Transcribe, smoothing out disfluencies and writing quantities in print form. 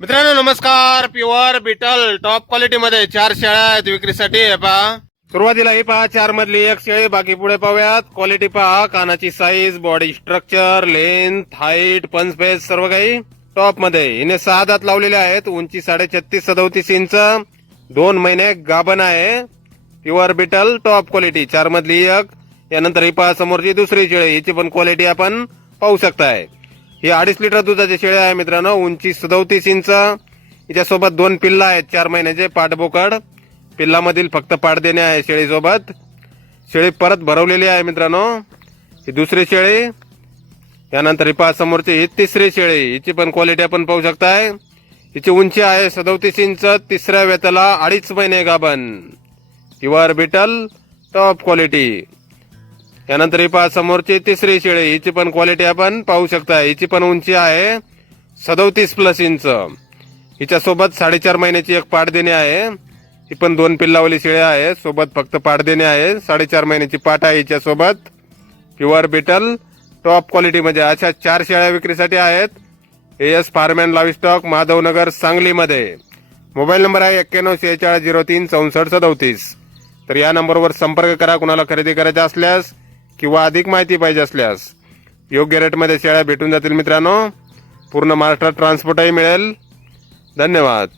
मित्रांनो नमस्कार. Pure Beetal top quality मध्ये 4 शेळ्या आहेत विक्रीसाठी. हे पहा, सुरुवातीला ही पहा 4 मधली एक शेळी. बाकी पुढे पाहूयात. क्वालिटी पहा, कानाची size, body structure, length, height, पंच पेस सर्व काही टॉप मध्ये. हिने 6 दात लावलेले आहेत. उंची 36-37 इंच, 2 महिने गाभण आहे. प्युअर बिटल टॉप क्वालिटी 4 मधली एक. यानंतर ही पहा समोरची दुसरी शेळी. हिची पण क्वालिटी आपण पाहू शकताय. ही 2.5 लिटर दुधाची शेळी आहे मित्रांनो. उंची 37 इंच. हिच्यासोबत 2 पिल्ला आहेत 4 महिन्याचे पाठबोकड. पिल्लामधील फक्त पाठ देणे आहे शेळीसोबत. शेळी परत भरवलेली आहे मित्रांनो. ही दुसरी शेळी. यानंतर ही पहा समोरची ही तिसरी शेळी. हिची पण क्वालिटी आपण पाहू शकताय. हिची उंची आहे 37 इंच. तिसऱ्या वेताला 2.5 महिने गाभण. Pure Beetal top quality. यानंतर ही पहा समोरची तिसरी शेळी. हिची पण क्वालिटी आपण पाहू शकता. हिची पण उंची आहे 37+ इंच. हिच्यासोबत 4.5 महिन्याची एक पाठ देणे आहे. ही पण 2 पिल्लावली शेळी आहे. सोबत फक्त पाठ देणे आहे. 4.5 महिन्याची पाठ आहे हिच्यासोबत. प्युअर बिटल टॉप क्वालिटी मध्ये अशा 4 शेळ्या विक्रीसाठी आहेत. एस फार्मॅन लाईव्हस्टॉक, माधवनगर, सांगलीमध्ये. मोबाईल नंबर आहे 9146036437. तर या नंबरवर संपर्क करा कुणाला खरेदी करायचे असल्यास किंवा अधिक माहिती पाहिजे असल्यास. योग्य रेटमध्ये शेळ्या भेटून जातील मित्रांनो. पूर्ण महाराष्ट्रात ट्रान्सपोर्टही मिळेल. धन्यवाद.